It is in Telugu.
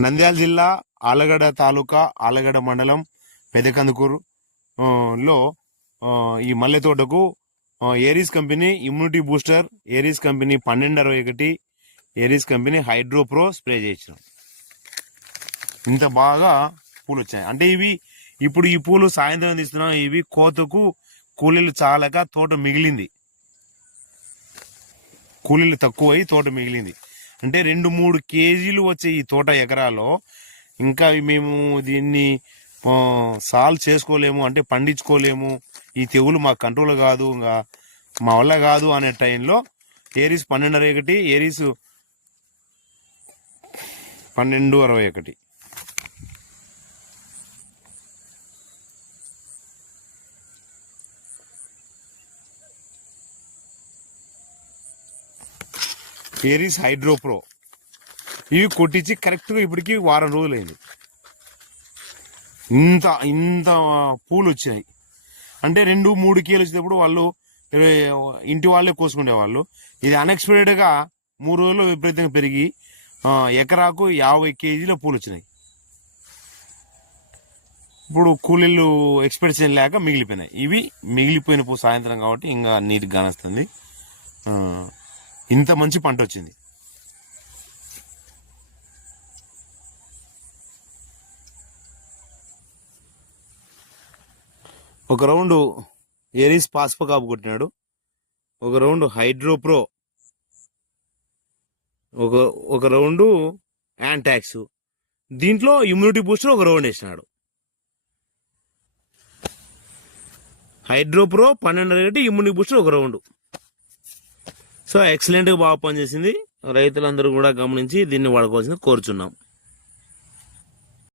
నంద్యాల జిల్లా ఆలగడ్డ తాలూకా ఆలగడ్డ మండలం పెదకందుకూరు లో ఈ మల్లె తోటకు Aries company immunity booster, Aries company 1261, Aries company Hydropro spray చేసినాం. ఇంత బాగా పూలు వచ్చాయి. అంటే ఇవి ఇప్పుడు ఈ పూలు సాయంత్రం తీస్తున్నాం. ఇవి కోతకు కూలీలు చాలక తోట మిగిలింది, కూలీలు తక్కువై తోట మిగిలింది. అంటే 2-3 కేజీలు వచ్చే ఈ తోట ఎకరాలో ఇంకా మేము దీన్ని సాల్వ్ చేసుకోలేము, అంటే పండించుకోలేము, ఈ తెగులు మా కంట్రోల్ కాదు, ఇంకా మా వల్ల కాదు అనే టైంలో ఏరీస్ 1261, ఏరీస్ 1261 ఏరీస్ హైడ్రోప్రో ఇవి కొట్టించి కరెక్ట్గా ఇప్పటికి వారం రోజులైంది. ఇంత ఇంత పూలు వచ్చాయి. అంటే 2-3 కేజీలు వచ్చేటప్పుడు వాళ్ళు ఇంటి వాళ్ళే కోసుకునేవాళ్ళు. ఇది అన్ఎక్స్పెక్టెడ్గా 3 రోజులు విపరీతంగా పెరిగి ఎకరాకు 50 కేజీల పూలు వచ్చినాయి. ఇప్పుడు కూలీలు ఎక్స్పెక్టేషన్ లేక మిగిలిపోయినాయి. ఇవి మిగిలిపోయిన పూ సాయంత్రం కాబట్టి ఇంకా నీట్గా కానొస్తుంది. ఇంత మంచి పంట వచ్చింది. ఒక రౌండ్ ఏరీస్ పాస్పో కాపు కొట్టినాడు, ఒక రౌండ్ హైడ్రోప్రో, ఒక రౌండ్ యాంటాక్స్, దీంట్లో ఇమ్యూనిటీ బూస్టర్ ఒక రౌండ్ వేసినాడు. హైడ్రోప్రో 1261, ఇమ్యూనిటీ బూస్టర్ ఒక రౌండ్. సో ఎక్సలెంట్గా బాగా పనిచేసింది. రైతులందరూ కూడా గమనించి దీన్ని వాడుకోవాల్సింది కోరుచున్నాం.